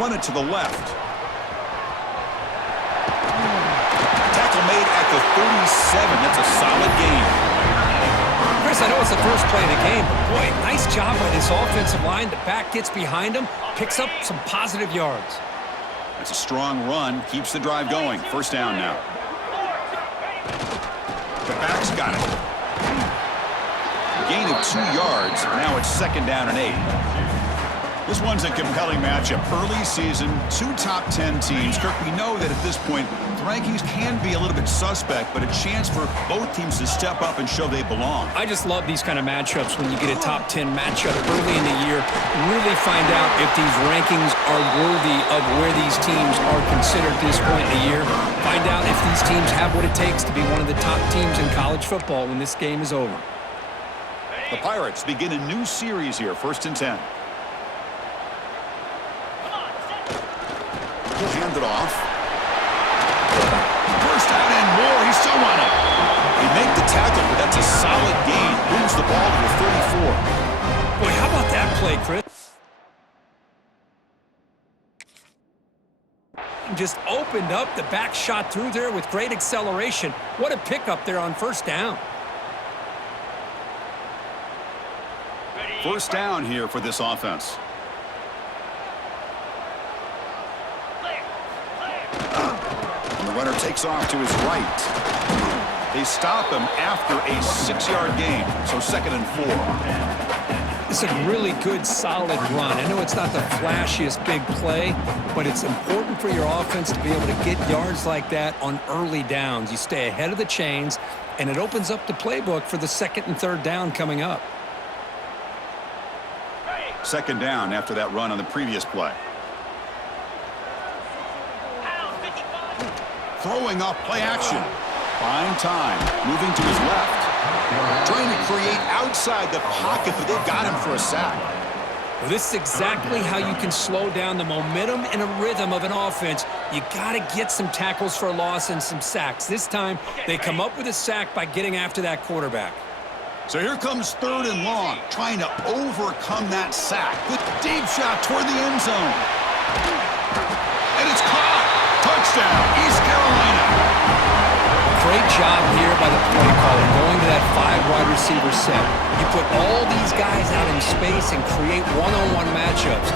run it to the left. Tackle made at the 37. That's a solid gain. Chris, I know it's the first play of the game, but boy, nice job by this offensive line. The back gets behind him, picks up some positive yards. That's a strong run. Keeps the drive going. First down now. The back's got it. Gain of 2 yards. Now it's second down and 8. This one's a compelling matchup. Early season, 2 top 10 teams. Kirk, we know that at this point, the rankings can be a little bit suspect, but a chance for both teams to step up and show they belong. I just love these kind of matchups when you get a top 10 matchup early in the year. Really find out if these rankings are worthy of where these teams are considered at this point in the year. Find out if these teams have what it takes to be one of the top teams in college football when this game is over. The Pirates begin a new series here, 1st and 10. He'll hand it off. First down and more. He's still on it. They make the tackle, but that's a solid gain. Moves the ball to the 34. Boy, how about that play, Chris? Just opened up. The back shot through there with great acceleration. What a pickup there on first down. First down here for this offense. And the runner takes off to his right. They stop him after a 6-yard gain, so 2nd and 4. It's a really good, solid run. I know it's not the flashiest big play, but it's important for your offense to be able to get yards like that on early downs. You stay ahead of the chains, and it opens up the playbook for the 2nd and 3rd down coming up. 2nd down after that run on the previous play. Throwing off play action. Fine time. Moving to his left. Trying to create outside the pocket, but they've got him for a sack. Well, this is exactly how you can slow down the momentum and a rhythm of an offense. You got to get some tackles for a loss and some sacks. This time, they come up with a sack by getting after that quarterback. So here comes 3rd and long, trying to overcome that sack. Good deep shot toward the end zone. And it's caught. Touchdown, East Carolina. Great job here by the play caller going to that 5-wide receiver set. You put all these guys out in space and create one-on-one matchups.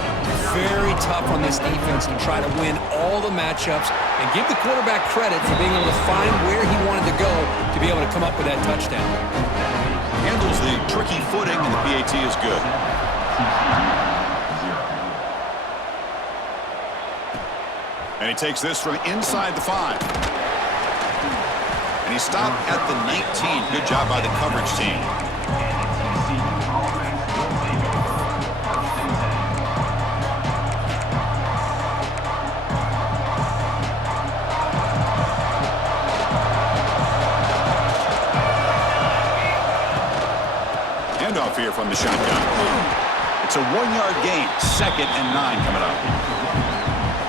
Very tough on this defense to try to win all the matchups and give the quarterback credit for being able to find where he wanted to go to be able to come up with that touchdown. Handles the tricky footing, and the PAT is good. And he takes this from inside the 5. And he stopped at the 19. Good job by the coverage team. Handoff here from the shotgun. It's a 1-yard gain. 2nd and 9 coming up.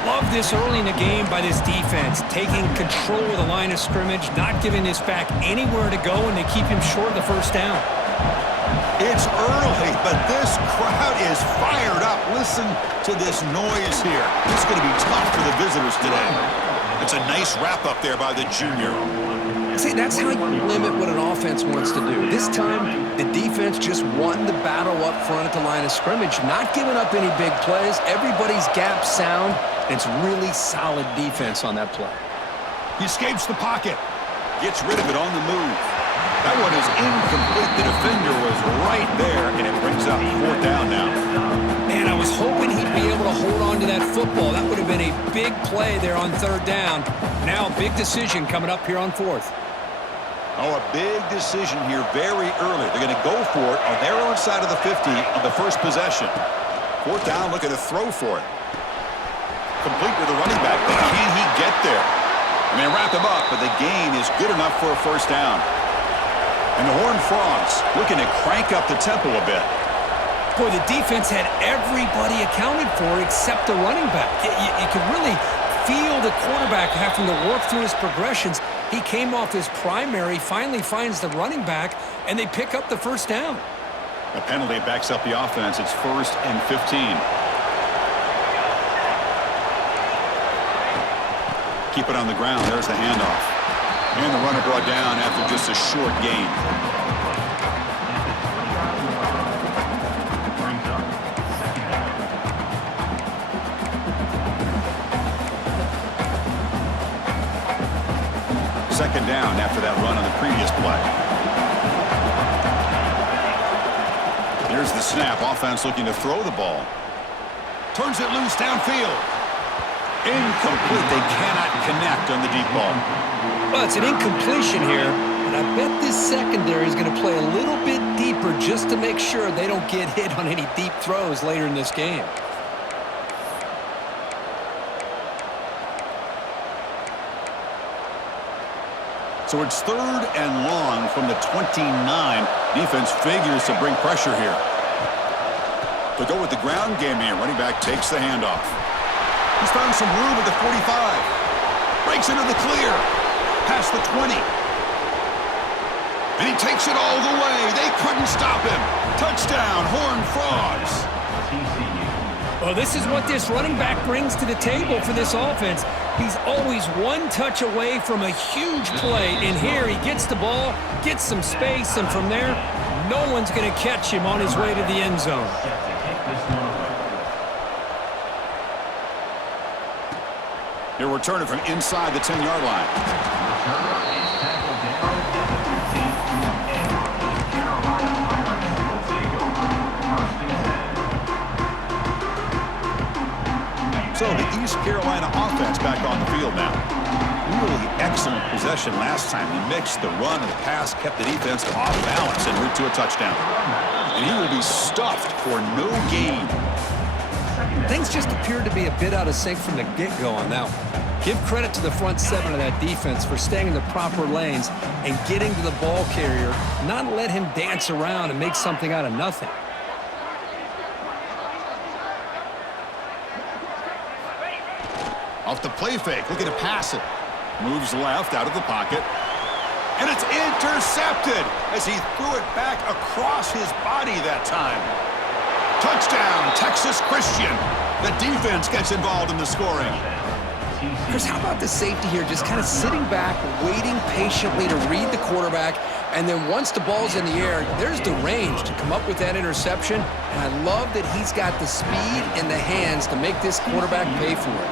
Love this early in the game by this defense, taking control of the line of scrimmage, not giving this back anywhere to go, and they keep him short of the first down. It's early, but this crowd is fired up. Listen to this noise here. It's going to be tough for the visitors today. It's a nice wrap-up there by the junior. See, that's how you limit what an offense wants to do. This time, the defense just won the battle up front at the line of scrimmage, not giving up any big plays. Everybody's gap sound. It's really solid defense on that play. He escapes the pocket. Gets rid of it on the move. That one is incomplete. The defender was right there, and it brings up 4th down now. Man, I was hoping he'd be able to hold on to that football. That would have been a big play there on 3rd down. Now a big decision coming up here on 4th. Oh, a big decision here very early. They're going to go for it on their own side of the 50 on the first possession. 4th down, looking to throw for it. Complete with the running back, but can he get there? And they wrap him up, but the gain is good enough for a first down. And the Horned Frogs looking to crank up the tempo a bit. Boy, the defense had everybody accounted for except the running back. You could really feel the quarterback having to work through his progressions. He came off his primary, finally finds the running back, and they pick up the first down. A penalty backs up the offense. It's 1st and 15. keep it on the ground. There's the handoff. And the runner brought down after just a short gain. Second down after that run on the previous play. Here's the snap. Offense looking to throw the ball. Turns it loose downfield. Incomplete. They cannot connect on the deep ball. Well, it's an incompletion here, and I bet this secondary is going to play a little bit deeper just to make sure they don't get hit on any deep throws later in this game. So it's 3rd and long from the 29. Defense figures to bring pressure here. To go with the ground game here, running back takes the handoff. He's found some room at the 45. Breaks into the clear. Past the 20. And he takes it all the way. They couldn't stop him. Touchdown, Horned Frogs. Well, this is what this running back brings to the table for this offense. He's always one touch away from a huge play. And here he gets the ball, gets some space, and from there, no one's going to catch him on his way to the end zone. He'll return it from inside the 10-yard line. So the East Carolina offense back on the field now. Really excellent possession last time. He mixed the run and the pass, kept the defense off balance and route to a touchdown. And he will be stuffed for no gain. Things just appeared to be a bit out of sync from the get-go on that one. Give credit to the front seven of that defense for staying in the proper lanes and getting to the ball carrier, not let him dance around and make something out of nothing. Off the play fake, looking to pass it. Moves left out of the pocket. And it's intercepted as he threw it back across his body that time. Touchdown, Texas Christian. The defense gets involved in the scoring. Chris, how about the safety here just kind of sitting back, waiting patiently to read the quarterback, and then once the ball's in the air, there's the range to come up with that interception, and I love that he's got the speed in the hands to make this quarterback pay for it.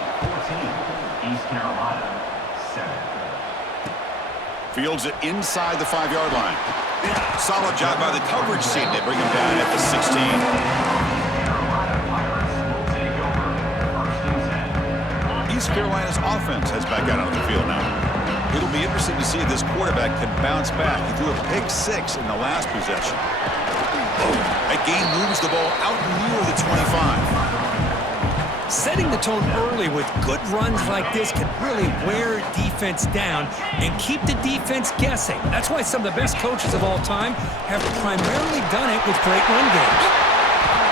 East Carolina, 7. Fields it inside the 5-yard line. Solid job by the coverage team. They bring him down at the 16. East Carolina's offense heads back out on the field now. It'll be interesting to see if this quarterback can bounce back. He threw a pick 6 in the last possession. That game moves the ball out near the 25. Setting the tone early with good runs like this can really wear defense down and keep the defense guessing. That's why some of the best coaches of all time have primarily done it with great run games.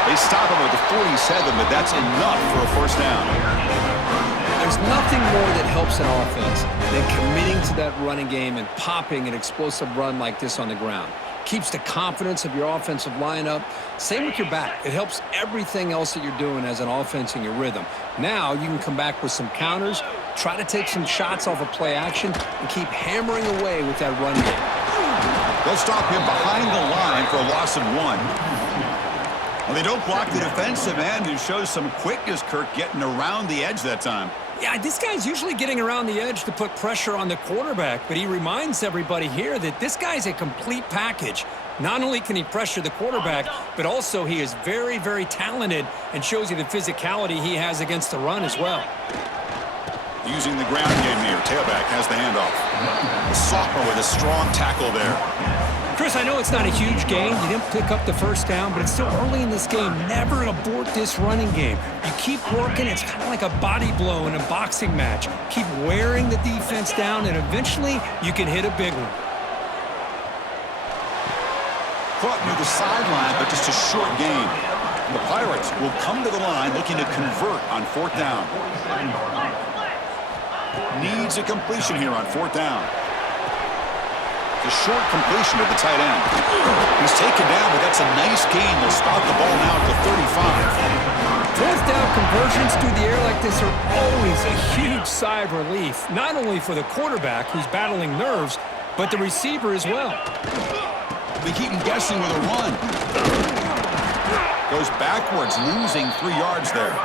They stop him at the 47, but that's enough for a first down. There's nothing more that helps an offense than committing to that running game and popping an explosive run like this on the ground. Keeps the confidence of your offensive lineup. Same with your back. It helps everything else that you're doing as an offense in your rhythm. Now you can come back with some counters, try to take some shots off of play action, and keep hammering away with that run game. They'll stop him behind the line for a loss of 1. Well, they don't block the defensive end, who shows some quickness, Kirk, getting around the edge that time. Yeah, this guy's usually getting around the edge to put pressure on the quarterback, but he reminds everybody here that this guy's a complete package. Not only can he pressure the quarterback, but also he is very, very talented and shows you the physicality he has against the run as well. Using the ground game here, tailback has the handoff. The sophomore with a strong tackle there. Chris, I know it's not a huge gain. You didn't pick up the first down, but it's still early in this game. Never abort this running game. You keep working. It's kind of like a body blow in a boxing match. Keep wearing the defense down, and eventually you can hit a big one. Caught near the sideline, but just a short gain. The Pirates will come to the line looking to convert on 4th down. Needs a completion here on 4th down. The short completion to the tight end. He's taken down, but that's a nice gain. They'll start the ball now at the 35. Fourth down conversions through the air like this are always a huge sigh of relief, not only for the quarterback who's battling nerves, but the receiver as well. They keep him guessing with a run. Goes backwards, losing 3 yards there.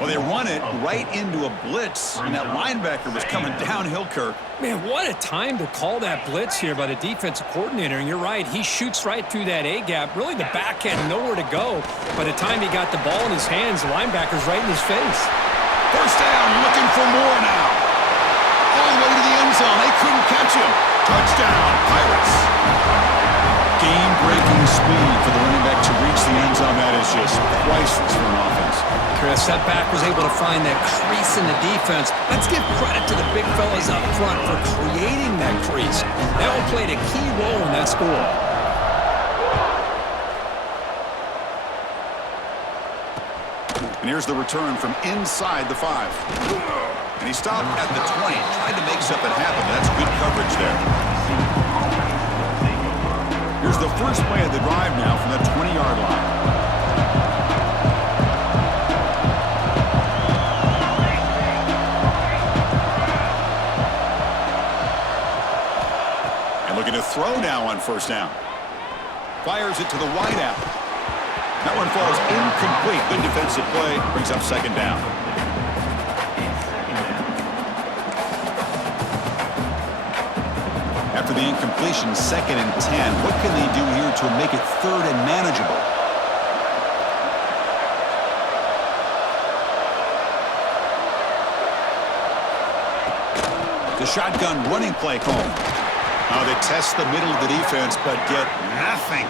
Well, they run it right into a blitz, and that linebacker was coming downhill, Kirk. Man, what a time to call that blitz here by the defensive coordinator. And you're right, he shoots right through that A-gap. Really, the back had nowhere to go. By the time he got the ball in his hands, the linebacker's right in his face. First down, looking for more now. All the way to the end zone. They couldn't catch him. Touchdown, Pirates. Game-breaking speed for the running back to reach the end zone. That is just priceless for an offense. Chris, that back was able to find that crease in the defense. Let's give credit to the big fellas up front for creating that crease. That one played a key role in that score. And here's the return from inside the 5. And he stopped at the 20. Tried to make something happen. That's good coverage there. Here's the first play of the drive now from the 20-yard line. Looking to throw now on first down. Fires it to the wideout. That one falls incomplete. Good defensive play. Brings up second down. After the incompletion, 2nd and 10. What can they do here to make it 3rd and manageable? The shotgun running play call. Oh, they test the middle of the defense, but get nothing.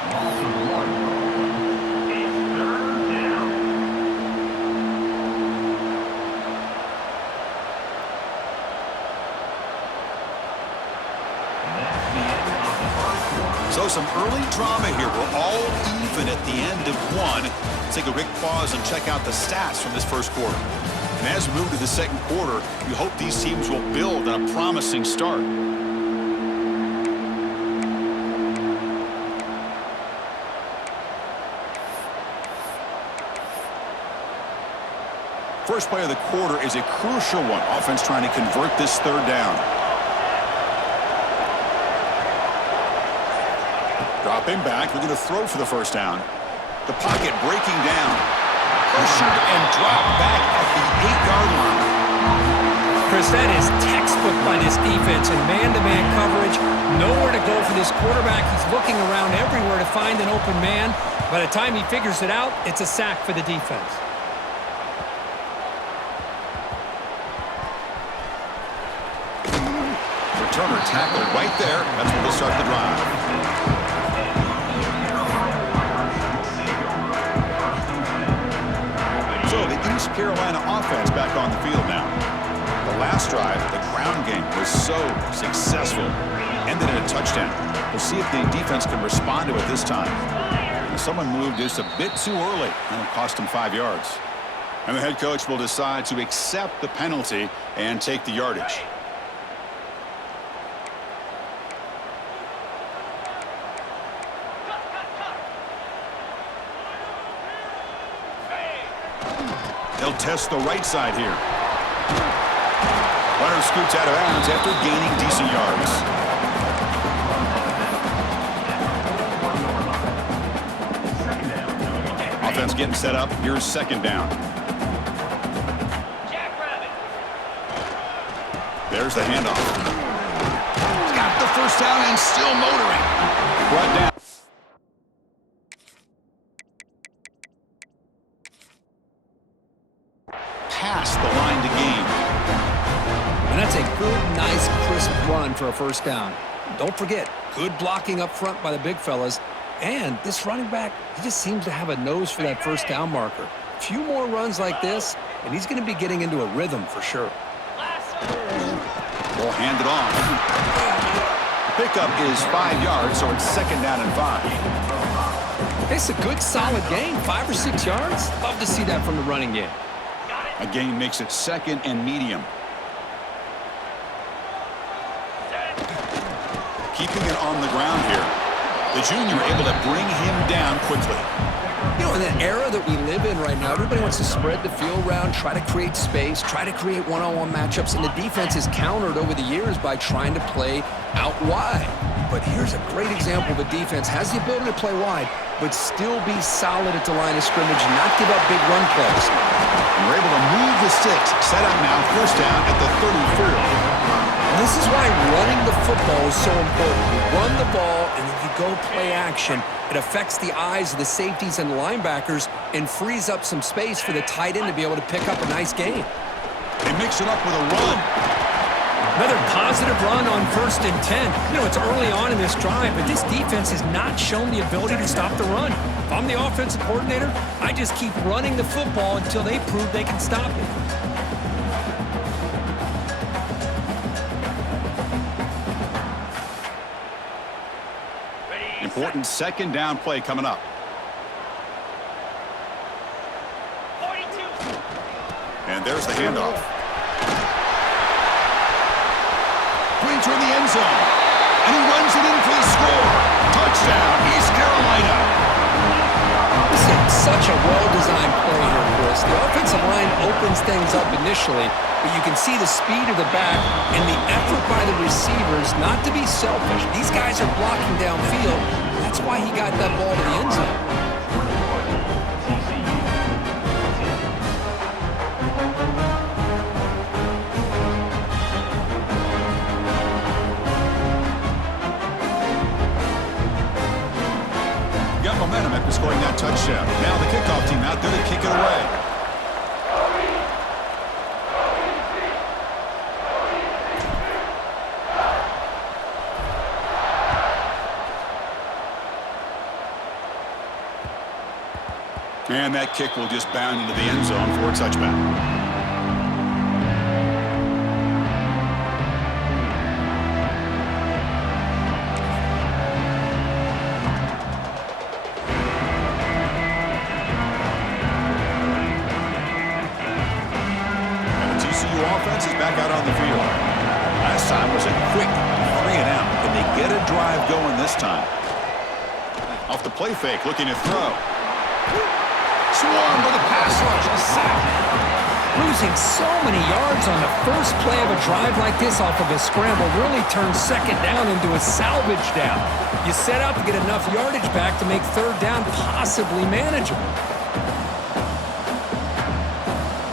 So some early drama here. We're all even at the end of one. Let's take a quick pause and check out the stats from this first quarter. And as we move to the second quarter, you hope these teams will build on a promising start. First play of the quarter is a crucial one. Offense trying to convert this 3rd down. Dropping back. We're going to throw for the first down. The pocket breaking down. Pressured and dropped back at the 8-yard line. Chris, that is textbook by this defense in man-to-man coverage. Nowhere to go for this quarterback. He's looking around everywhere to find an open man. By the time he figures it out, it's a sack for the defense. Turner tackled right there. That's where they'll start the drive. So the East Carolina offense back on the field now. The last drive, the ground game, was so successful. Ended in a touchdown. We'll see if the defense can respond to it this time. Someone moved just a bit too early, and it cost him 5 yards. And the head coach will decide to accept the penalty and take the yardage. They'll test the right side here. Runner scoots out of bounds after gaining decent yards. Offense getting set up. Here's 2nd down. There's the handoff. Got the first down and still motoring. Brought down. Past the line to gain. And that's a good, nice, crisp run for a first down. Don't forget, good blocking up front by the big fellas. And this running back, he just seems to have a nose for that first down marker. A few more runs like this, and he's going to be getting into a rhythm for sure. Ball handed off. The pickup is 5 yards, so it's 2nd down and 5. It's a good, solid gain, 5 or 6 yards. Love to see that from the running game. A gain makes it 2nd and medium. keeping it on the ground here. The junior able to bring him down quickly. You know, in the era that we live in right now, everybody wants to spread the field around, try to create space, try to create one-on-one matchups, and the defense is countered over the years by trying to play out wide. But here's a great example of a defense has the ability to play wide, but still be solid at the line of scrimmage, not give up big run plays. And we're able to move the sticks. Set up now, first down at the 34. This is why running the football is so important. You run the ball, and then you go play action. It affects the eyes of the safeties and linebackers and frees up some space for the tight end to be able to pick up a nice gain. They mix it up with a run. Another positive run on 1st and 10. You know, it's early on in this drive, but this defense has not shown the ability to stop the run. If I'm the offensive coordinator, I just keep running the football until they prove they can stop it. Important second down play coming up. 42. And there's the handoff. Pointer in the end zone. And he runs it in for the score. Touchdown, East Carolina. This is such a well-designed play here, Chris. The offensive line opens things up initially, but you can see the speed of the back and the effort by the receivers not to be selfish. These guys are blocking downfield. That's why he got that ball to the end zone. Got momentum after scoring that touchdown. Now the kickoff team out there to kick it away. And that kick will just bound into the end zone for a touchback. And the TCU offense is back out on the field. Last time was a quick 3-and-out. Can they get a drive going this time? Off the play fake, looking to throw. Swarmed with a pass rush, a sack. Losing so many yards on the first play of a drive like this off of a scramble really turns second down into a salvage down. You set out to get enough yardage back to make third down possibly manageable.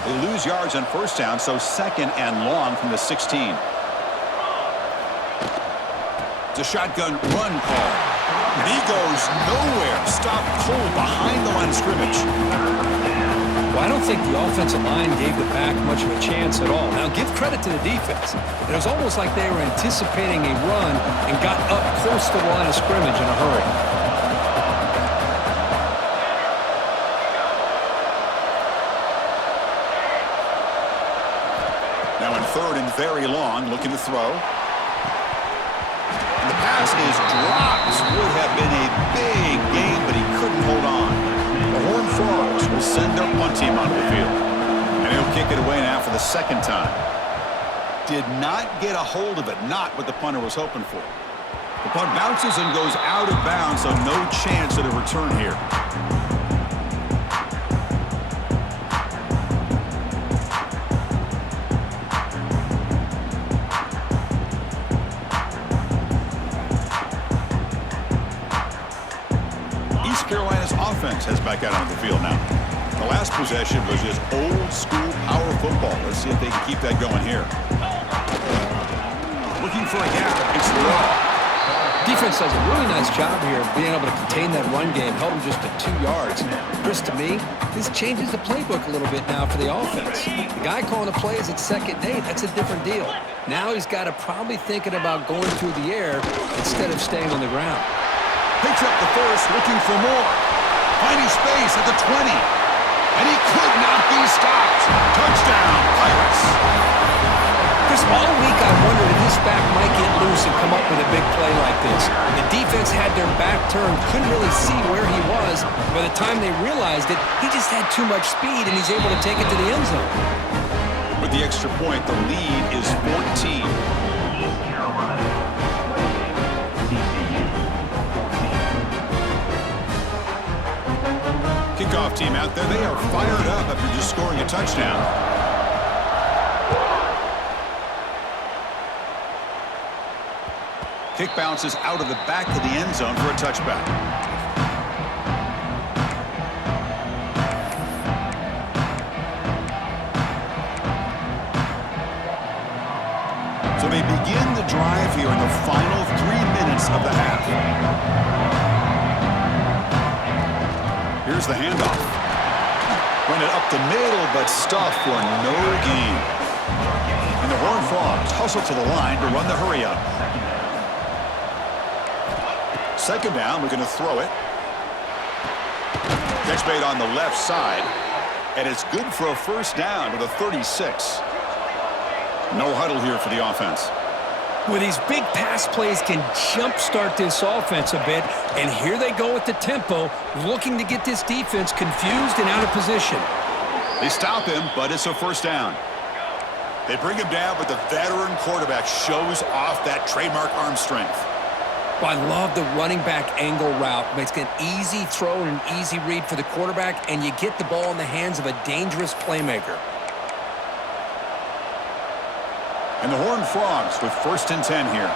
They lose yards on first down, so second and long from the 16. It's a shotgun run call. And he goes nowhere. Stopped cold behind the line of scrimmage. Well, I don't think the offensive line gave the back much of a chance at all. Now, give credit to the defense. It was almost like they were anticipating a run and got up close to the line of scrimmage in a hurry. Now in third and very long, looking to throw. And the pass is dropped. Would have been a big game, but he couldn't hold on. The Horned Frogs will send their punt team onto the field. And he'll kick it away now for the second time. Did not get a hold of it, not what the punter was hoping for. The punt bounces and goes out of bounds, so no chance at a return here. Carolina's offense has back out on the field now. The last possession was just old school power football. Let's see if they can keep that going here. Looking for a gap. It's Law. Defense does a really nice job here of being able to contain that run game, held them just to 2 yards. Chris, to me, this changes the playbook a little bit now for the offense. The guy calling the plays at second day, that's a different deal. Now he's got to probably thinking about going through the air instead of staying on the ground. Picks up the first, looking for more. Finding space at the 20. And he could not be stopped. Touchdown, Pirates. Chris, all week I wondered if this back might get loose and come up with a big play like this. The defense had their back turned, couldn't really see where he was. By the time they realized it, he just had too much speed, and he's able to take it to the end zone. With the extra point, the lead is 14. kickoff team out there. They are fired up after just scoring a touchdown. Kick bounces out of the back of the end zone for a touchback. So they begin the drive here in the final 3 minutes of the half. Here's the handoff. Run it up the middle, but stuffed for no gain. And the Horned Frogs hustle to the line to run the hurry up. Second down, we're going to throw it. Catch made on the left side. And it's good for a first down to the 36. No huddle here for the offense. Well, these big pass plays can jumpstart this offense a bit, and here they go with the tempo, looking to get this defense confused and out of position. They stop him, but it's a first down. They bring him down, but the veteran quarterback shows off that trademark arm strength. Well, I love the running back angle route. Makes it an easy throw and an easy read for the quarterback, and you get the ball in the hands of a dangerous playmaker. And the Horned Frogs with 1st and 10 here.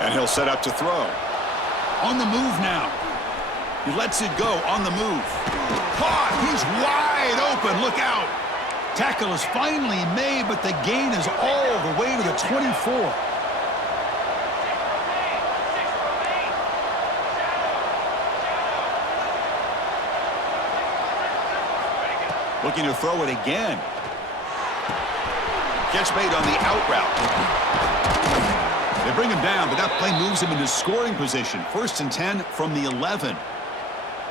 And he'll set up to throw. On the move now. He lets it go on the move. Caught! He's wide open. Look out! Tackle is finally made, but the gain is all the way to the 24. Looking to throw it again. Catch made on the out route. They bring him down, but that play moves him into scoring position. 1st and 10 from the 11.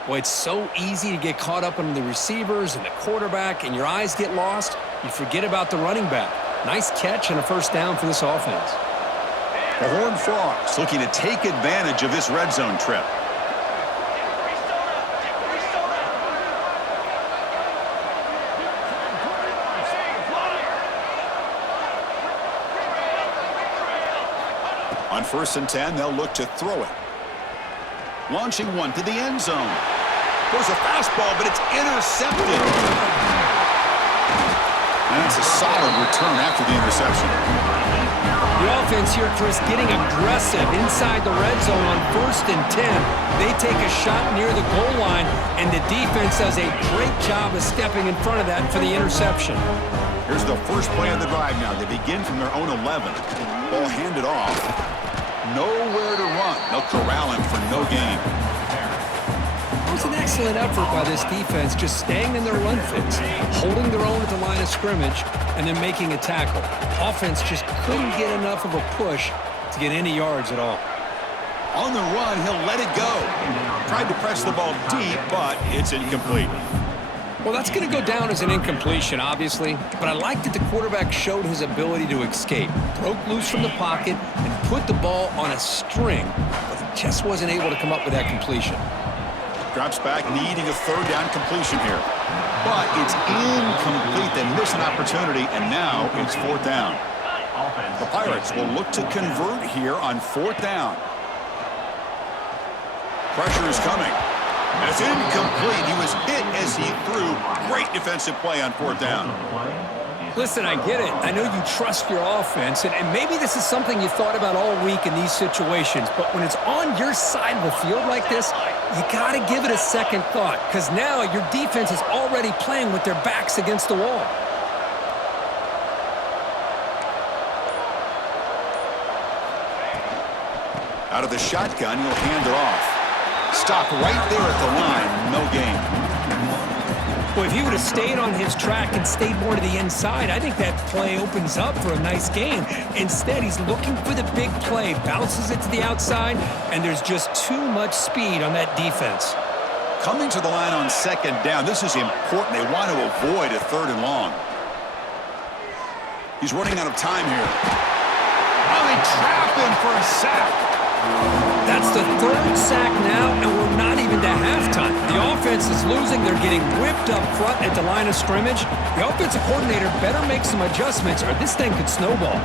Boy, it's so easy to get caught up in the receivers and the quarterback, and your eyes get lost. You forget about the running back. Nice catch and a first down for this offense. The Horned Frogs looking to take advantage of this red zone trip. On 1st and 10, they'll look to throw it. Launching one to the end zone. There's a fastball, but it's intercepted. And it's a solid return after the interception. The offense here, Chris, getting aggressive inside the red zone on 1st and 10. They take a shot near the goal line, and the defense does a great job of stepping in front of that for the interception. Here's the first play of the drive now. They begin from their own 11. Ball handed off. Nowhere to run. They'll corral him for no gain. It was an excellent effort by this defense, just staying in their run fits, holding their own at the line of scrimmage, and then making a tackle. Offense just couldn't get enough of a push to get any yards at all. On the run, he'll let it go. Tried to press the ball deep, but it's incomplete. Well, that's going to go down as an incompletion, obviously, but I like that the quarterback showed his ability to escape, broke loose from the pocket, and put the ball on a string, but he just wasn't able to come up with that completion. Drops back, needing a 3rd down completion here. But it's incomplete. They miss an opportunity, and now it's 4th down. The Pirates will look to convert here on 4th down. Pressure is coming. That's incomplete. He was hit as he threw. Great defensive play on 4th down. Listen, I get it. I know you trust your offense, and maybe this is something you thought about all week in these situations, but when it's on your side of the field like this, you got to give it a second thought, because now your defense is already playing with their backs against the wall. Out of the shotgun, he'll hand it off. Stop right there at the line. No gain. Well, if he would have stayed on his track and stayed more to the inside, I think that play opens up for a nice gain. Instead, he's looking for the big play, bounces it to the outside, and there's just too much speed on that defense. Coming to the line on 2nd down, this is important. They want to avoid a 3rd and long. He's running out of time here. Oh, they trap him for a sack. That's the 3rd sack now, and we're not even to halftime. The offense is losing. They're getting whipped up front at the line of scrimmage. The offensive coordinator better make some adjustments, or this thing could snowball.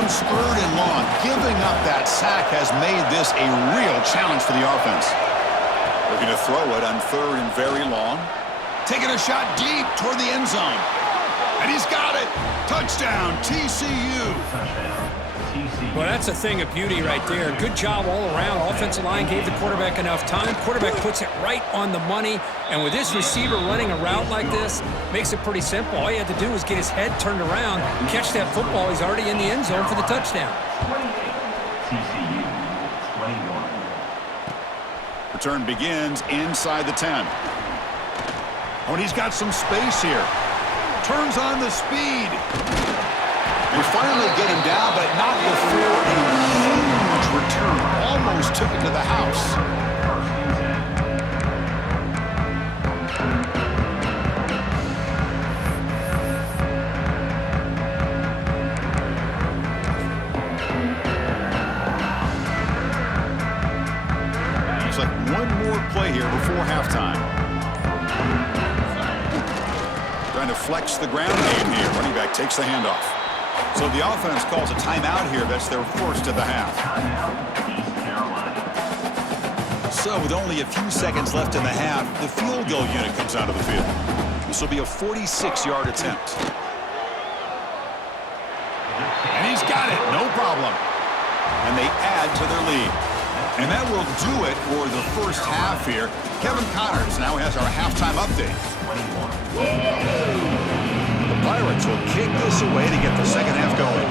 comes 3rd and long. Giving up that sack has made this a real challenge for the offense. They're going to throw it on 3rd and very long. Taking a shot deep toward the end zone. And he's got it. Touchdown, TCU. Well, that's a thing of beauty right there. Good job all around. Offensive line gave the quarterback enough time. Quarterback puts it right on the money. And with this receiver running a route like this, makes it pretty simple. All you had to do was get his head turned around, catch that football. He's already in the end zone for the touchdown. TCU 21. Return begins inside the 10. Oh, and he's got some space here. Turns on the speed. We finally get him down, but not before a huge return. Almost took it to the house. Looks like one more play here before halftime. Trying to flex the ground game here. Running back takes the handoff. So the offense calls a timeout here. That's their first of the half. So with only a few seconds left in the half, the field goal unit comes out of the field. This will be a 46-yard attempt. And he's got it. No problem. And they add to their lead. And that will do it for the first half here. Kevin Connors now has our halftime update. The Pirates will kick this away to get the second half going.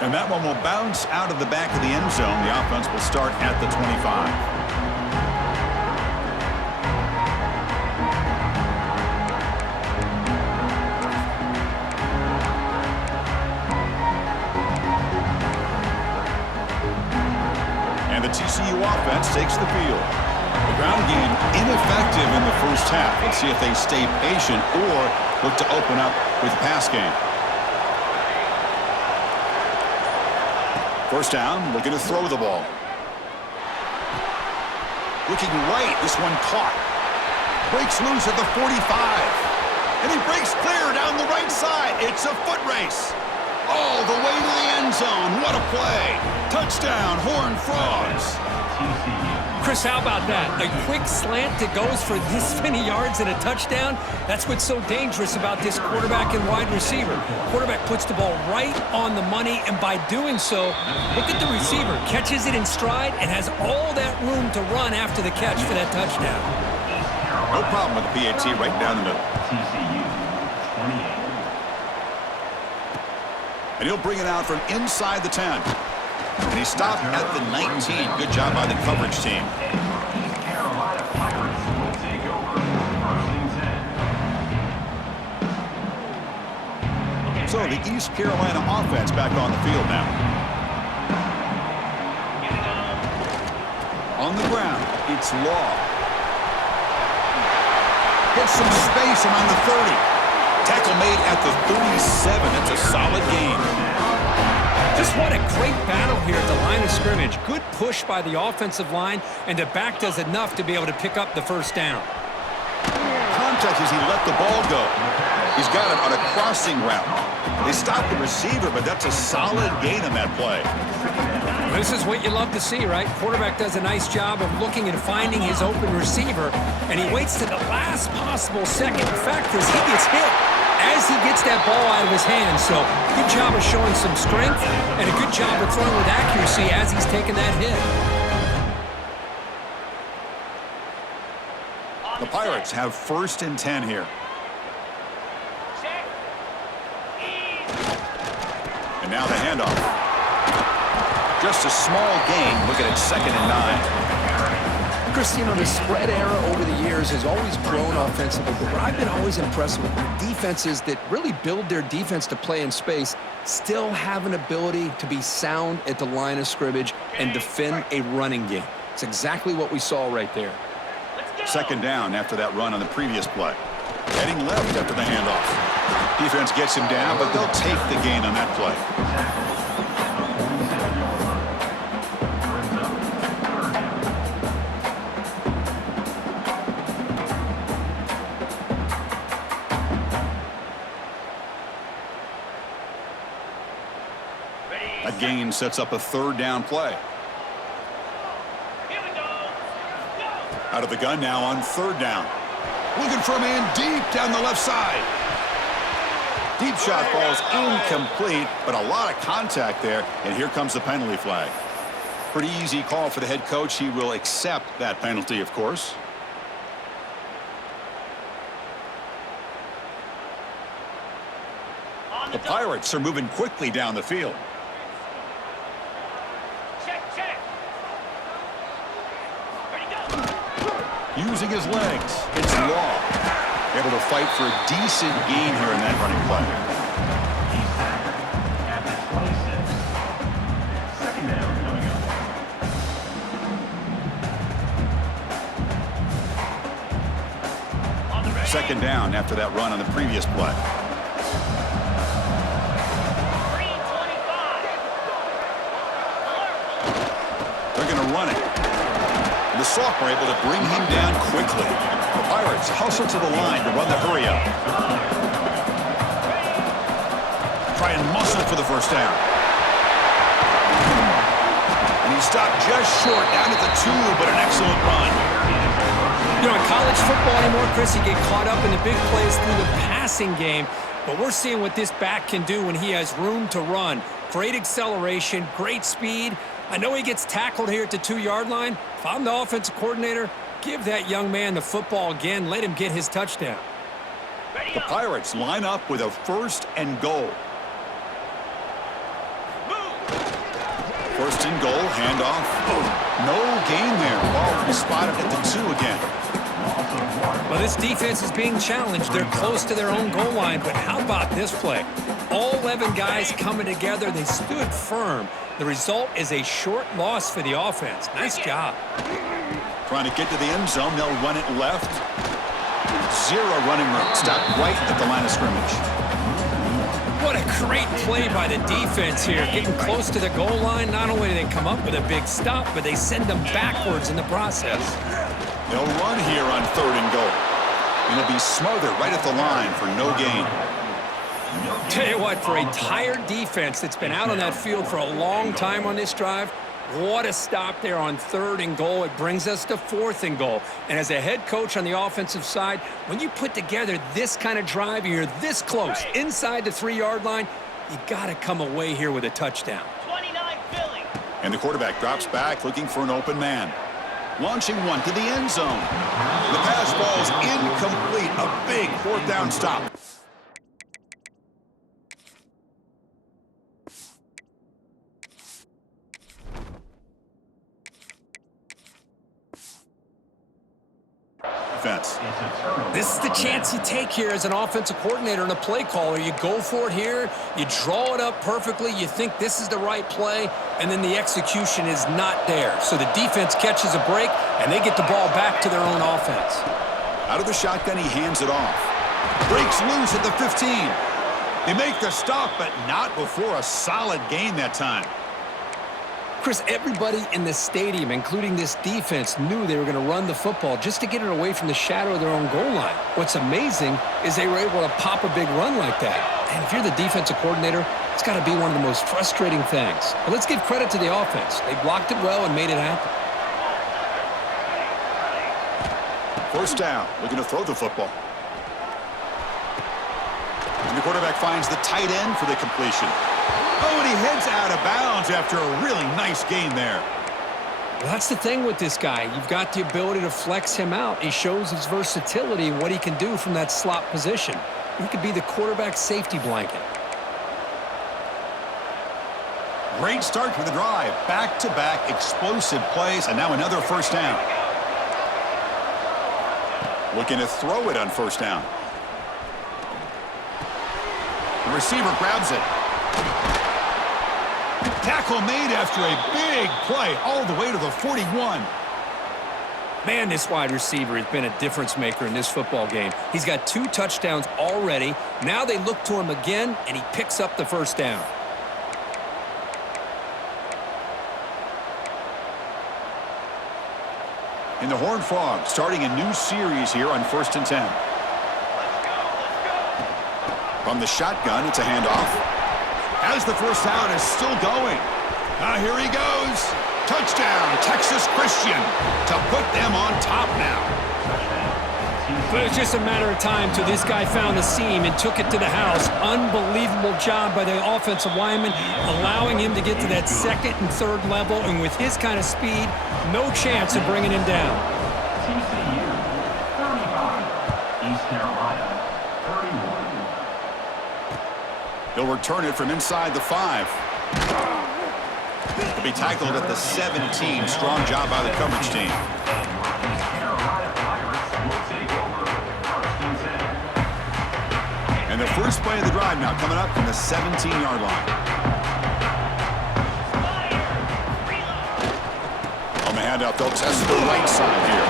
And that one will bounce out of the back of the end zone. The offense will start at the 25. And the TCU offense takes the field. The ground game ineffective in the first half. Let's see if they stay patient or look to open up with the pass game. First down, looking to throw the ball. Looking right, this one caught. Breaks loose at the 45. And he breaks clear down the right side. It's a foot race. All the way to the end zone. What a play. Touchdown, Horned Frogs. Chris, how about that? A quick slant that goes for this many yards and a touchdown? That's what's so dangerous about this quarterback and wide receiver. Quarterback puts the ball right on the money, and by doing so, look at the receiver. Catches it in stride and has all that room to run after the catch for that touchdown. No problem with the PAT right down the middle. TCU 28. And he'll bring it out from inside the 10. And he stopped at the 19. Good job by the coverage team. Carolina Pirates will take over first and 10. So the East Carolina offense back on the field now. On the ground, it's Law. Gets some space around the 30. Tackle made at the 37. That's a solid gain. Just what a great battle here at the line of scrimmage. Good push by the offensive line, and the back does enough to be able to pick up the first down. Contact as he let the ball go. He's got it on a crossing route. They stopped the receiver, but that's a solid gain on that play. This is what you love to see, right? Quarterback does a nice job of looking and finding his open receiver, and he waits to the last possible second. The fact is, he gets hit as he gets that ball out of his hands. So good job of showing some strength and a good job of throwing with accuracy as he's taking that hit. The Pirates have first and 10 here. And now the handoff. Just a small gain. Looking at 2nd and 9. Chris, the spread era over the years has always grown offensively, but what I've been always impressed with defenses that really build their defense to play in space still have an ability to be sound at the line of scrimmage and defend a running game. It's exactly what we saw right there. 2nd down after that run on the previous play. Heading left after the handoff. Defense gets him down, but they'll take the gain on that play. That gain sets up a third down play. Here we go. Go. Out of the gun now on third down. Looking for a man deep down the left side. Deep shot falls incomplete, but a lot of contact there, and here comes the penalty flag. Pretty easy call for the head coach. He will accept that penalty, of course. The Pirates are moving quickly down the field. Check, check. Ready, go. Using his legs. It's Law. Able to fight for a decent gain here in that running play. He's tackled at the 26. Second down coming up. On the ready. Second down after that run on the previous play. 325. They're going to run it. And the sophomore able to bring him down quickly. The Pirates hustle to the line to run the hurry up. Try and muscle for the first down. And he stopped just short down at the 2, but an excellent run. You know, in college football anymore, Chris, you get caught up in the big plays through the passing game. But we're seeing what this back can do when he has room to run. Great acceleration, great speed. I know he gets tackled here at the 2-yard line. If I'm the offensive coordinator, give that young man the football again. Let him get his touchdown. Ready, The go. Pirates line up with a 1st and goal. Move. 1st and goal, handoff. No gain there. Ball will be spotted at the 2 again. Well, this defense is being challenged. They're close to their own goal line, but how about this play? All 11 guys coming together. They stood firm. The result is a short loss for the offense. Nice job. Trying to get to the end zone. They'll run it left. 0 running room. Stopped right at the line of scrimmage. What a great play by the defense here. Getting close to the goal line, not only do they come up with a big stop, but they send them backwards in the process. They'll run here on 3rd and goal. It'll be smothered right at the line for no gain. Tell you what, for a tired defense that's been out on that field for a long time on this drive, what a stop there on 3rd and goal. It brings us to 4th and goal. And as a head coach on the offensive side, when you put together this kind of drive and you're this close inside the 3-yard line, you got to come away here with a touchdown. 29 Philly. And the quarterback drops back looking for an open man. Launching one to the end zone. The pass ball's incomplete. A big 4th down stop. Defense. This is the chance you take here as an offensive coordinator and a play caller. You go for it here, you draw it up perfectly, you think this is the right play, and then the execution is not there. So the defense catches a break, and they get the ball back to their own offense. Out of the shotgun, he hands it off. Breaks loose at the 15. They make the stop, but not before a solid gain that time. Chris, everybody in the stadium, including this defense, knew they were going to run the football just to get it away from the shadow of their own goal line. What's amazing is they were able to pop a big run like that. And if you're the defensive coordinator, it's got to be one of the most frustrating things. But let's give credit to the offense. They blocked it well and made it happen. 1st down, looking to throw the football. And the quarterback finds the tight end for the completion. Oh, and he heads out of bounds after a really nice gain there. Well, that's the thing with this guy. You've got the ability to flex him out. He shows his versatility and what he can do from that slot position. He could be the quarterback safety blanket. Great start to the drive. Back-to-back explosive plays, and now another 1st down. Looking to throw it on 1st down. The receiver grabs it. Tackle made after a big play all the way to the 41. Man, this wide receiver has been a difference maker in this football game. He's got 2 touchdowns already. Now they look to him again, and he picks up the 1st down. And the Horned Frogs starting a new series here on 1st and 10. Let's go, let's go. From the shotgun, it's a handoff. As the first down is still going. Here he goes. Touchdown, Texas Christian, to put them on top now. But it was just a matter of time till this guy found a seam and took it to the house. Unbelievable job by the offensive lineman, allowing him to get to that second and third level, and with his kind of speed, no chance of bringing him down. TCU, 35. East Carolina, 31. He'll return it from inside the 5. He'll be tackled at the 17. Strong job by the coverage team. Carolina Pirates will take over first and 10. And the first play of the drive now coming up from the 17-yard line. On the handout, they'll test the right side here.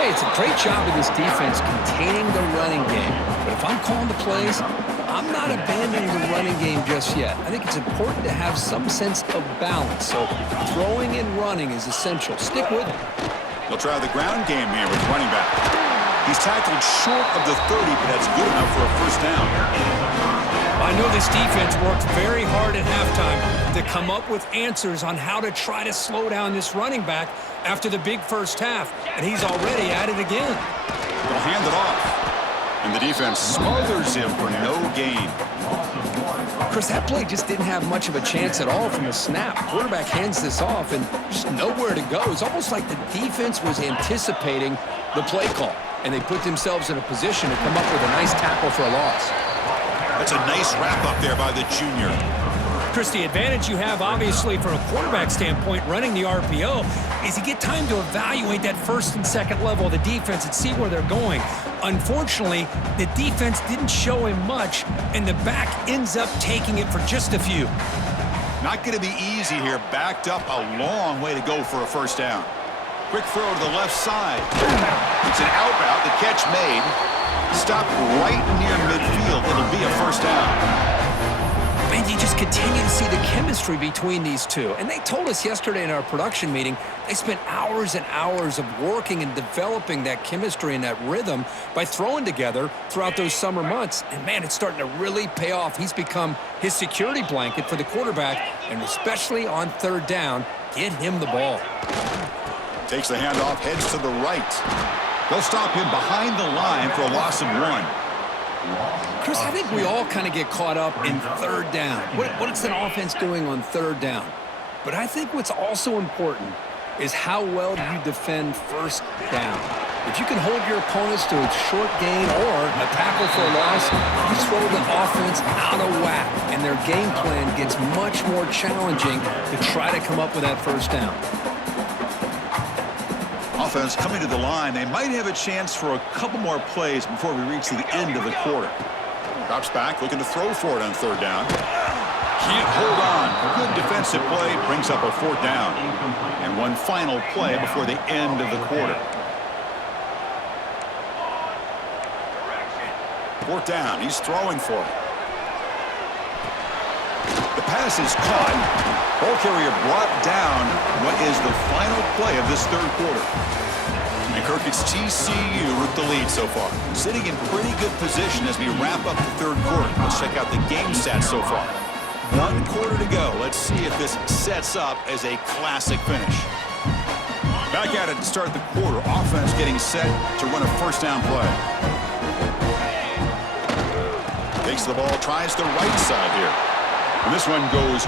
Hey, it's a great job of this defense containing the running game. But if I'm calling the plays, I'm not abandoning the running game just yet. I think it's important to have some sense of balance. So throwing and running is essential. Stick with it. They'll try the ground game here with running back. He's tackled short of the 30, but that's good enough for a first down. I know this defense worked very hard at halftime to come up with answers on how to try to slow down this running back after the big first half, and he's already at it again. They'll hand it off, and the defense smothers him for no gain. Chris, that play just didn't have much of a chance at all from the snap. Quarterback hands this off, and just nowhere to go. It's almost like the defense was anticipating the play call, and they put themselves in a position to come up with a nice tackle for a loss. That's a nice wrap-up there by the junior. Chris, the advantage you have, obviously, from a quarterback standpoint, running the RPO, is you get time to evaluate that first and second level of the defense and see where they're going. Unfortunately, the defense didn't show him much, and the back ends up taking it for just a few. Not going to be easy here. Backed up a long way to go for a first down. Quick throw to the left side. It's an out route. The catch made. Stopped right near midfield. It'll be a first down. Man, you just continue to see the chemistry between these two. And they told us yesterday in our production meeting, they spent hours and hours of working and developing that chemistry and that rhythm by throwing together throughout those summer months. And man, it's starting to really pay off. He's become his security blanket for the quarterback, and especially on third down, get him the ball. Takes the handoff, heads to the right. They'll stop him behind the line for a loss of 1. Chris, I think we all kind of get caught up in third down. What's an offense doing on third down? But I think what's also important is how well do you defend first down. If you can hold your opponents to a short gain or a tackle for a loss, you throw the offense out of whack, and their game plan gets much more challenging to try to come up with that first down. Offense coming to the line. They might have a chance for a couple more plays before we reach the end of the quarter. Drops back, looking to throw for it on third down. Can't hold on. Good defensive play brings up a fourth down. And one final play before the end of the quarter. Fourth down. He's throwing for it. The pass is caught. Ball carrier brought down. What is the final play of this third quarter? And Kirk, it's TCU with the lead so far. Sitting in pretty good position as we wrap up the third quarter. Let's check out the game stats so far. 1 quarter to go. Let's see if this sets up as a classic finish. Back at it to start the quarter. Offense getting set to run a first down play. Takes the ball, tries the right side here. And this one goes...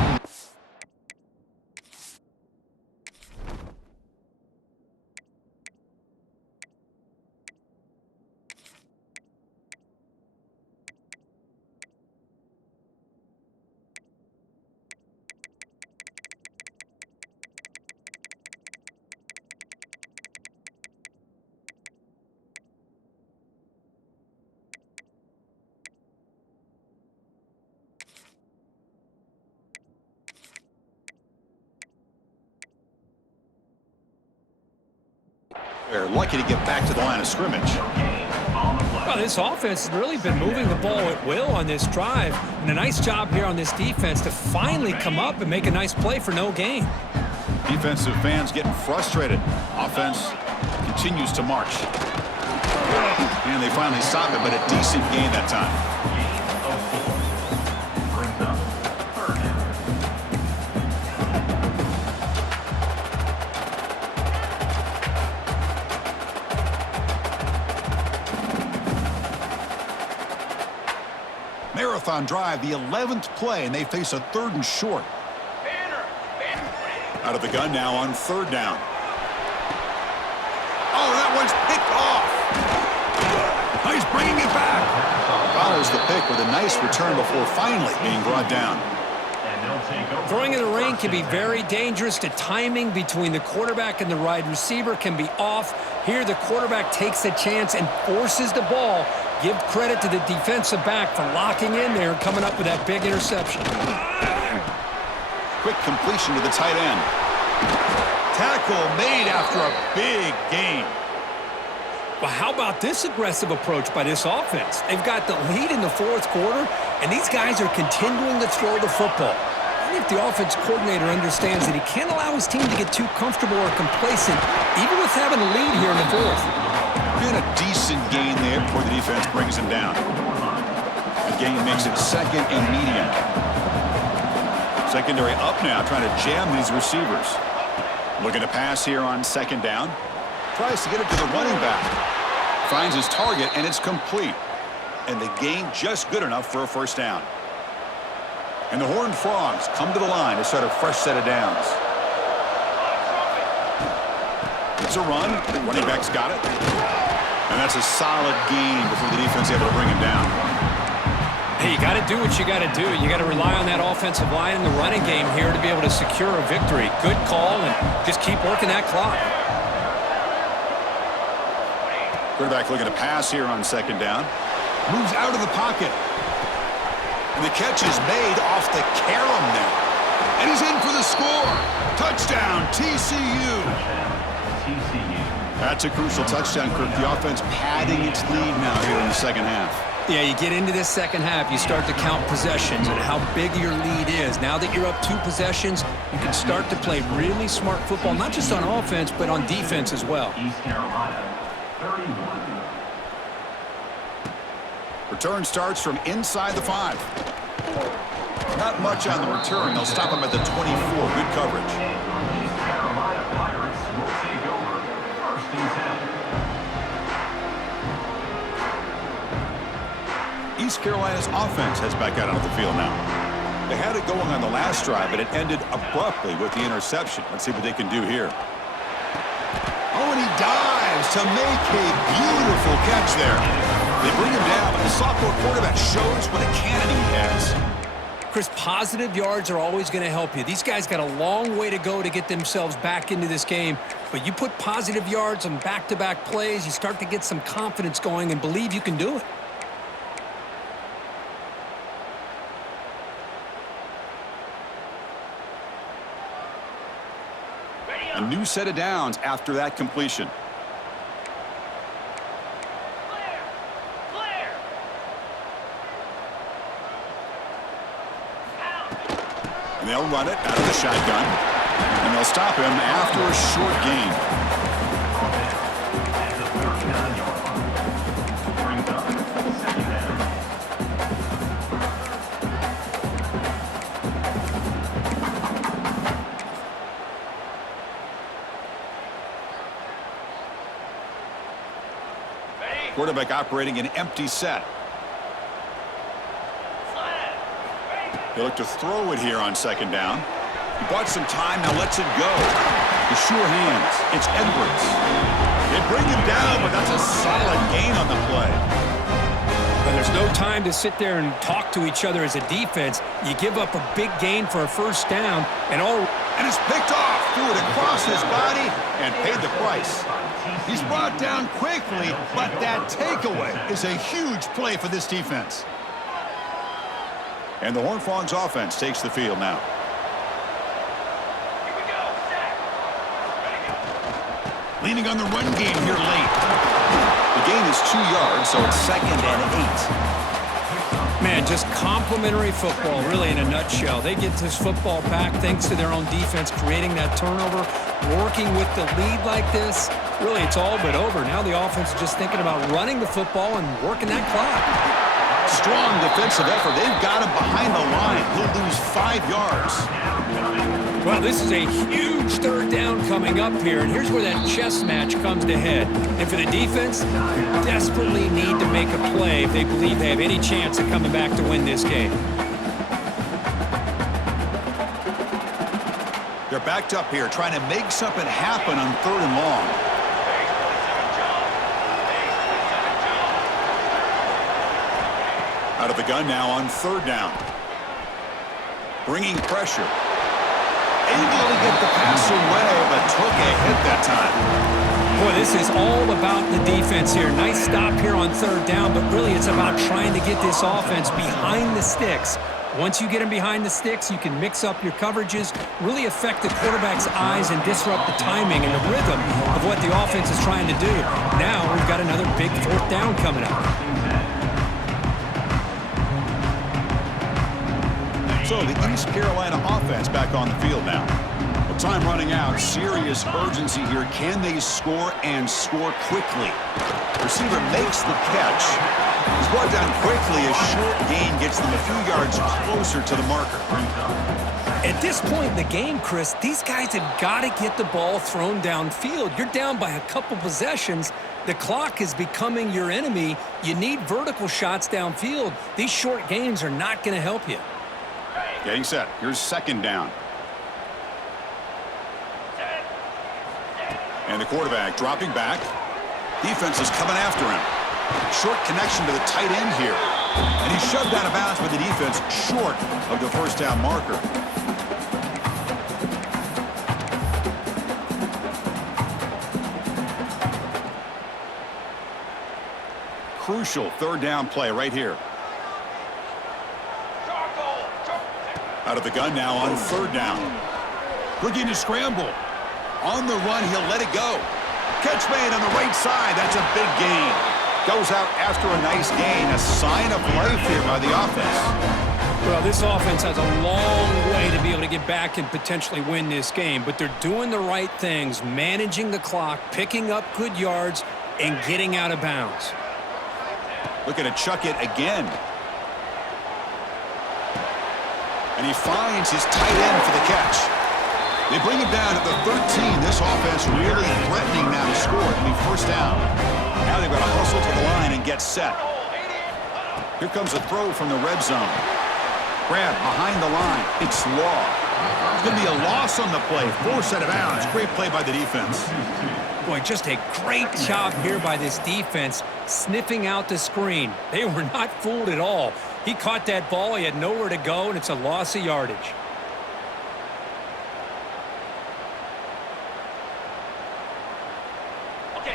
They're lucky to get back to the line of scrimmage. Well, this offense has really been moving the ball at will on this drive. And a nice job here on this defense to finally come up and make a nice play for no gain. Defensive fans getting frustrated. Offense continues to march. And they finally stop it, but a decent gain that time. Marathon drive, the 11th play, and they face a 3rd and short. Out of the gun now on 3rd down. Oh, that one's picked off. Oh, he's bringing it back. Follows the pick with a nice return before finally being brought down. Throwing in the rain can be very dangerous. The timing between the quarterback and the wide receiver can be off. Here, the quarterback takes a chance and forces the ball. Give credit to the defensive back for locking in there and coming up with that big interception. Quick completion to the tight end. Tackle made after a big gain. Well, how about this aggressive approach by this offense? They've got the lead in the 4th quarter, and these guys are continuing to throw the football. I think the offense coordinator understands that he can't allow his team to get too comfortable or complacent, even with having a lead here in the 4th. And a decent gain there before the defense brings him down. The gain makes it 2nd and medium. Secondary up now, trying to jam these receivers. Looking to pass here on 2nd down. Tries to get it to the running back. Finds his target, and it's complete. And the gain just good enough for a 1st down. And the Horned Frogs come to the line to start a fresh set of downs. It's a run. The running back's got it. And that's a solid gain before the defense is able to bring him down. Hey, you got to do what you got to do. You got to rely on that offensive line in the running game here to be able to secure a victory. Good call, and just keep working that clock. Quarterback looking to pass here on 2nd down. Moves out of the pocket. And the catch is made off the carom there. And he's in for the score. Touchdown, TCU. That's a crucial touchdown, Kirk. The offense padding its lead now here in the 2nd half. Yeah, you get into this 2nd half, you start to count possessions and how big your lead is. Now that you're up 2 possessions, you can start to play really smart football, not just on offense, but on defense as well. East Carolina, 31. Return starts from inside the 5. Not much on the return. They'll stop him at the 24. Good coverage. East Carolina Pirates will take over 1st and 10. East Carolina's offense heads back out onto the field now. They had it going on the last drive, but it ended abruptly with the interception. Let's see what they can do here. Oh, and he dives to make a beautiful catch there. They bring him down, but the sophomore quarterback shows what a cannon he has. Chris, positive yards are always going to help you. These guys got a long way to go to get themselves back into this game, but you put positive yards on back-to-back plays, you start to get some confidence going and believe you can do it. A new set of downs after that completion. And they'll run it out of the shotgun. And they'll stop him after a short gain. At the 39-yard line. Brings up 2nd down. Quarterback operating an empty set. They look to throw it here on 2nd down. He bought some time, now lets it go. The sure hands. It's Edwards. They bring him down, but that's a solid gain on the play. But there's no time to sit there and talk to each other as a defense. You give up a big gain for a 1st down, and it's picked off. Threw it across his body and paid the price. He's brought down quickly, but that takeaway is a huge play for this defense. And the Horned Frogs offense takes the field now. Here we go. Set. Ready, go. Leaning on the run game here late. The gain is 2 yards, so it's 2nd and 8. Man, just complimentary football, really, in a nutshell. They get this football back thanks to their own defense, creating that turnover, working with the lead like this. Really, it's all but over. Now the offense is just thinking about running the football and working that clock. Strong defensive effort. They've got him behind the line. He'll lose 5 yards. Well, this is a huge third down coming up here, and here's where that chess match comes to head. And for the defense, they desperately need to make a play if they believe they have any chance of coming back to win this game. They're backed up here, trying to make something happen on 3rd and long. Out of the gun now on 3rd down. Bringing pressure. Able to get the pass away, but took a hit that time. Boy, this is all about the defense here. Nice stop here on 3rd down, but really it's about trying to get this offense behind the sticks. Once you get them behind the sticks, you can mix up your coverages, really affect the quarterback's eyes and disrupt the timing and the rhythm of what the offense is trying to do. Now we've got another big 4th down coming up. So the East Carolina offense back on the field now. Well, time running out. Serious urgency here. Can they score and score quickly? Receiver makes the catch. He's brought down quickly. A short gain gets them a few yards closer to the marker. At this point in the game, Chris, these guys have got to get the ball thrown downfield. You're down by a couple possessions. The clock is becoming your enemy. You need vertical shots downfield. These short gains are not going to help you. Getting set. Here's 2nd down. And the quarterback dropping back. Defense is coming after him. Short connection to the tight end here. And he's shoved out of bounds by the defense short of the 1st down marker. Crucial 3rd down play right here. Out of the gun now on 3rd down. Looking to scramble. On the run, he'll let it go. Catch made on the right side. That's a big gain. Goes out after a nice gain. A sign of life here by the offense. Well, this offense has a long way to be able to get back and potentially win this game, but they're doing the right things, managing the clock, picking up good yards, and getting out of bounds. Looking to chuck it again. And he finds his tight end for the catch. They bring him down at the 13. This offense really threatening now to score. It'll be 1st down. Now they've got to hustle to the line and get set. Here comes a throw from the red zone. Grab behind the line. It's Law. It's going to be a loss on the play. 4 out of bounds. Great play by the defense. Boy, just a great job here by this defense, sniffing out the screen. They were not fooled at all. He caught that ball, he had nowhere to go, and it's a loss of yardage.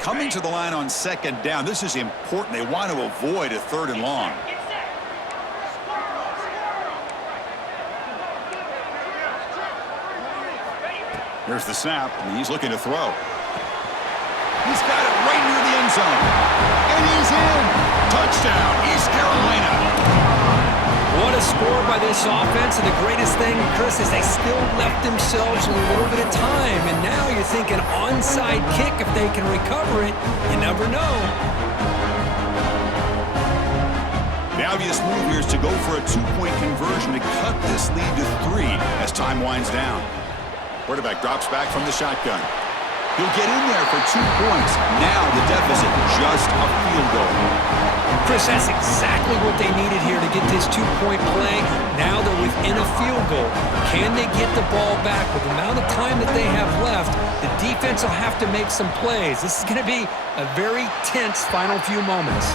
Coming to the line on 2nd down. This is important. They want to avoid a 3rd and long. Here's the snap, and he's looking to throw. He's got it right near the end zone. And he's in. Touchdown, East Carolina. What a score by this offense, and the greatest thing, Chris, is they still left themselves a little bit of time, and now you're thinking onside kick if they can recover it. You never know. The obvious move here is to go for a 2-point conversion to cut this lead to 3 as time winds down. Quarterback drops back from the shotgun. He'll get in there for 2 points. Now the deficit just a field goal. Chris, that's exactly what they needed here to get this 2-point play. Now they're within a field goal. Can they get the ball back? With the amount of time that they have left, the defense will have to make some plays. This is going to be a very tense final few moments.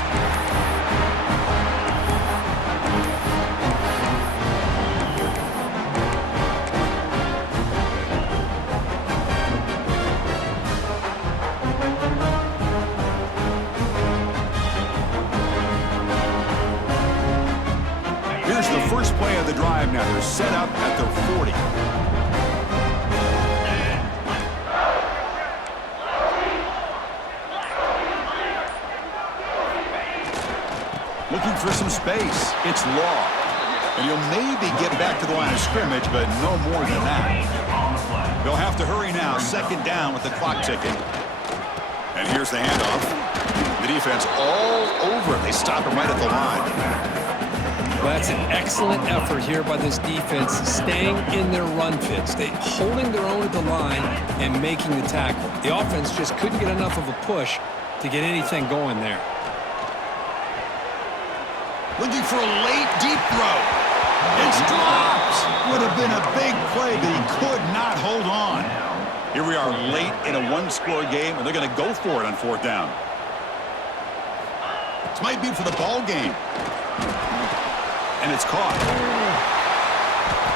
First play of the drive now. They're set up at their 40. Looking for some space. It's Law. And he'll maybe get back to the line of scrimmage, but no more than that. They'll have to hurry now. 2nd down with the clock ticking. And here's the handoff. The defense all over it. They stop him right at the line. Well, that's an excellent effort here by this defense, staying in their run fits, holding their own at the line and making the tackle. The offense just couldn't get enough of a push to get anything going there. Looking for a late deep throw. It's dropped. Would have been a big play, but he could not hold on. Here we are late in a one-score game, and they're going to go for it on 4th down. This might be for the ball game. And it's caught.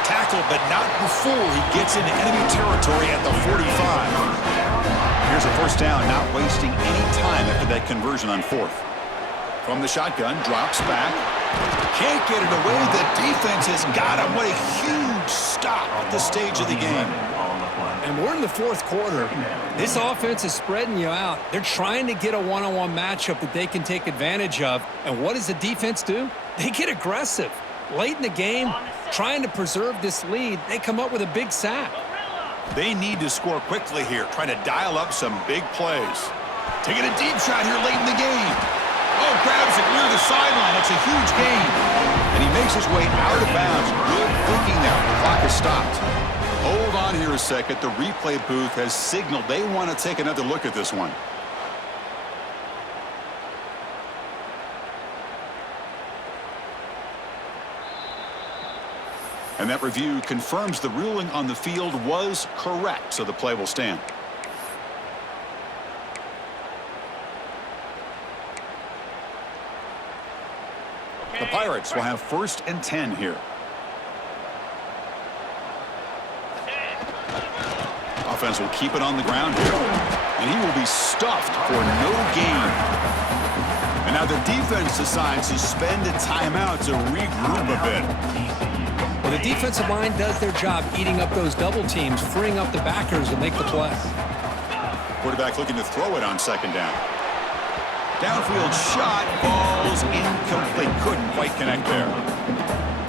Tackled, but not before he gets into enemy territory at the 45. Here's a 1st down, not wasting any time after that conversion on 4th. From the shotgun, drops back. Can't get it away. The defense has got him. What a huge stop at this stage of the game. And we're in the 4th quarter. This offense is spreading you out. They're trying to get a one-on-one matchup that they can take advantage of. And what does the defense do? They get aggressive. Late in the game, trying to preserve this lead, they come up with a big sack. They need to score quickly here, trying to dial up some big plays. Taking a deep shot here late in the game. Oh, grabs it near the sideline. It's a huge gain. And he makes his way out of bounds. Good thinking there. The clock is stopped. Hold on here a second. The replay booth has signaled they want to take another look at this one. And that review confirms the ruling on the field was correct, so the play will stand. The Pirates will have 1st and 10 here. Offense will keep it on the ground here. And he will be stuffed for no gain. And now the defense decides to spend a timeout to regroup a bit. Well, the defensive line does their job eating up those double teams, freeing up the backers to make the play. Quarterback looking to throw it on 2nd down. Downfield shot, falls incomplete. Couldn't quite connect there.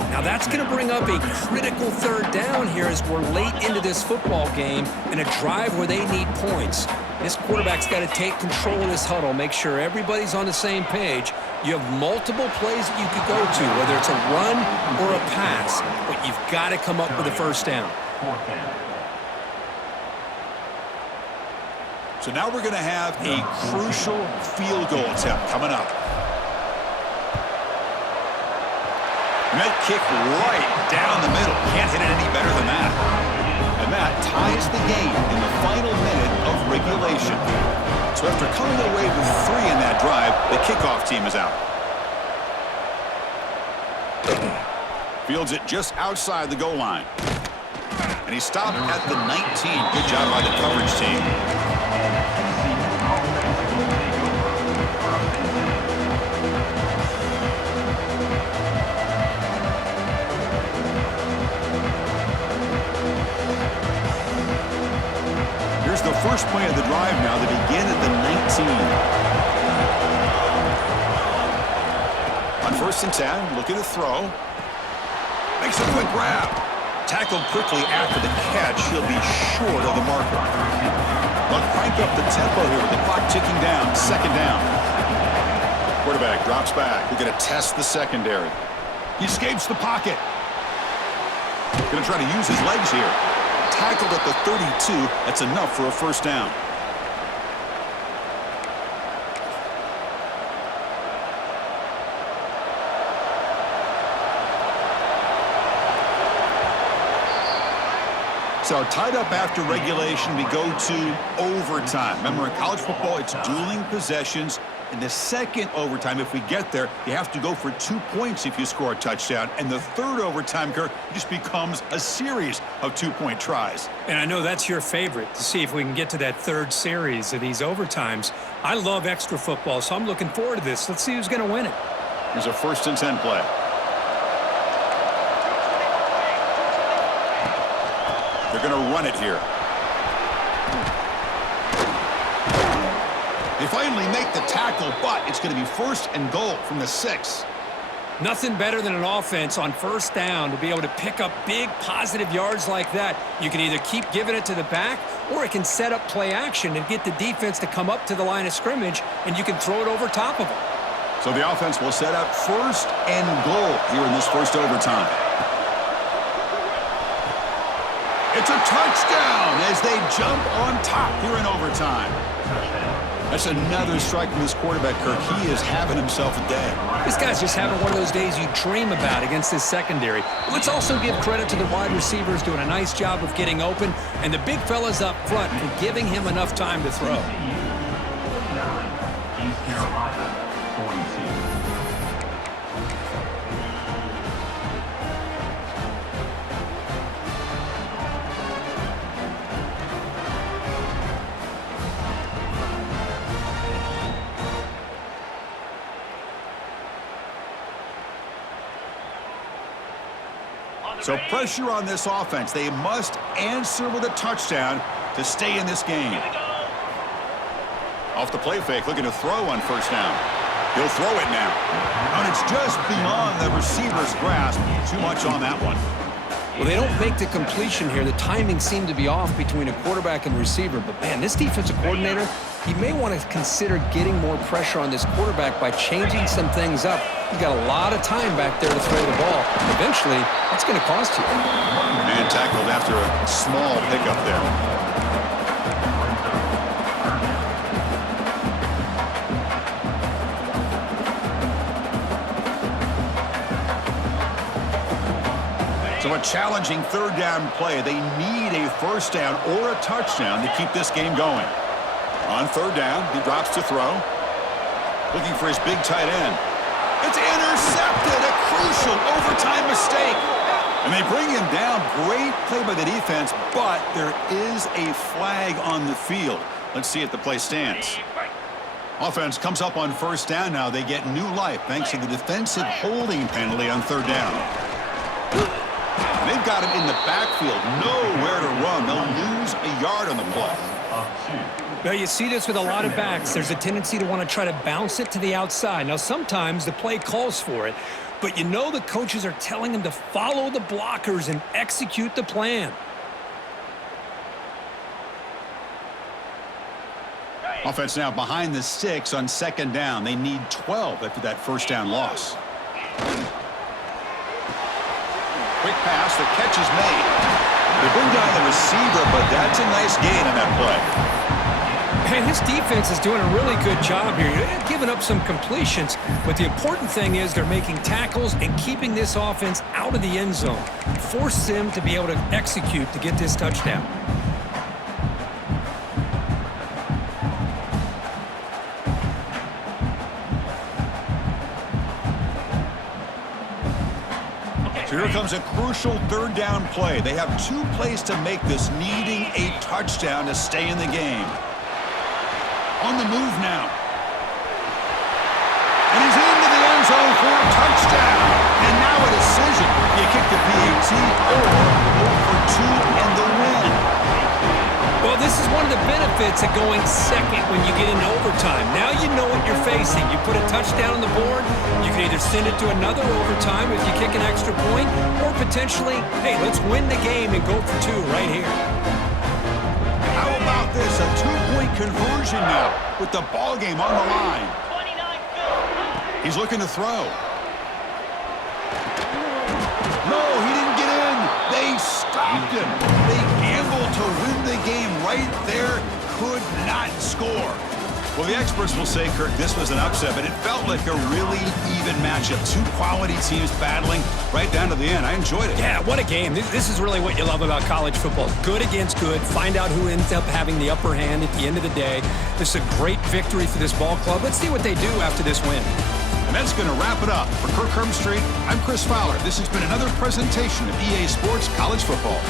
Now that's going to bring up a critical 3rd down here as we're late into this football game in a drive where they need points. This quarterback's got to take control of this huddle, make sure everybody's on the same page. You have multiple plays that you could go to, whether it's a run or a pass, but you've got to come up with a 1st down. So now we're going to have a crucial field goal attempt coming up. And that kick right down the middle. Can't hit it any better than that. And that ties the game in the final minute of regulation. So after coming away with 3 in that drive, the kickoff team is out. Fields it just outside the goal line. And he stopped at the 19. Good job by the coverage team. Here's the first play of the drive now. They begin at the 19. On 1st and 10, looking to throw. Makes a quick grab. Tackled quickly after the catch. He'll be short of the marker. They'll crank up the tempo here with the clock ticking down. 2nd down. Quarterback drops back. We're going to test the secondary. He escapes the pocket. Going to try to use his legs here. Tackled at the 32. That's enough for a 1st down. So tied up after regulation, we go to overtime. Remember, in college football, it's dueling possessions. In the 2nd overtime, if we get there, you have to go for 2 points if you score a touchdown. And the 3rd overtime, Kirk, just becomes a series of 2-point tries. And I know that's your favorite, to see if we can get to that 3rd series of these overtimes. I love extra football, so I'm looking forward to this. Let's see who's going to win it. Here's a 1st and 10 play. They're going to run it here. They finally make the tackle, but it's going to be 1st and goal from the 6. Nothing better than an offense on first down to be able to pick up big positive yards like that. You can either keep giving it to the back, or it can set up play action and get the defense to come up to the line of scrimmage, and you can throw it over top of them. So the offense will set up 1st and goal here in this first overtime. It's a touchdown as they jump on top here in overtime. That's another strike from this quarterback, Kirk. He is having himself a day. This guy's just having one of those days you dream about against this secondary. But let's also give credit to the wide receivers doing a nice job of getting open, and the big fellas up front for giving him enough time to throw. East Carolina, 42. So pressure on this offense. They must answer with a touchdown to stay in this game. Off the play fake, looking to throw on first down. He'll throw it now. And it's just beyond the receiver's grasp. Too much on that one. Well, they don't make the completion here. The timing seemed to be off between a quarterback and receiver. But, man, this defensive coordinator, he may want to consider getting more pressure on this quarterback by changing some things up. He's got a lot of time back there to throw the ball. Eventually, that's going to cost you. Man tackled after a small pickup there. So a challenging third down play. They need a first down or a touchdown to keep this game going. On third down, he drops to throw. Looking for his big tight end. It's intercepted, a crucial overtime mistake. And they bring him down. Great play by the defense, but there is a flag on the field. Let's see if the play stands. Offense comes up on first down now. They get new life thanks to the defensive holding penalty on third down. They've got him in the backfield, nowhere to run. They'll lose a yard on the play. Well, you see this with a lot of backs. There's a tendency to want to try to bounce it to the outside. Now, sometimes the play calls for it, but you know the coaches are telling them to follow the blockers and execute the plan. Offense now behind the 6 on second down. They need 12 after that first down loss. Quick pass, the catch is made. They bring down the receiver, but that's a nice gain on that play. Man, this defense is doing a really good job here. They're giving up some completions, but the important thing is they're making tackles and keeping this offense out of the end zone. Force them to be able to execute to get this touchdown. So here comes a crucial third down play. They have 2 plays to make this, needing a touchdown to stay in the game. On the move now. And he's into the end zone for a touchdown. And now a decision. You kick the PAT or go for 2 and the win. Well, this is one of the benefits of going second when you get into overtime. Now you know what you're facing. You put a touchdown on the board, you can either send it to another overtime if you kick an extra point, or potentially, hey, let's win the game and go for 2 right here. How about this? A 2-point conversion now with the ball game on the line. He's looking to throw. No, he didn't get in. They stopped him. They gambled to win the game right there. Could not score. Well, the experts will say, Kirk, this was an upset, but it felt like a really even matchup. 2 quality teams battling right down to the end. I enjoyed it. Yeah, what a game. This is really what you love about college football. Good against good. Find out who ends up having the upper hand at the end of the day. This is a great victory for this ball club. Let's see what they do after this win. And that's going to wrap it up. For Kirk Herbstreit, I'm Chris Fowler. This has been another presentation of EA Sports College Football.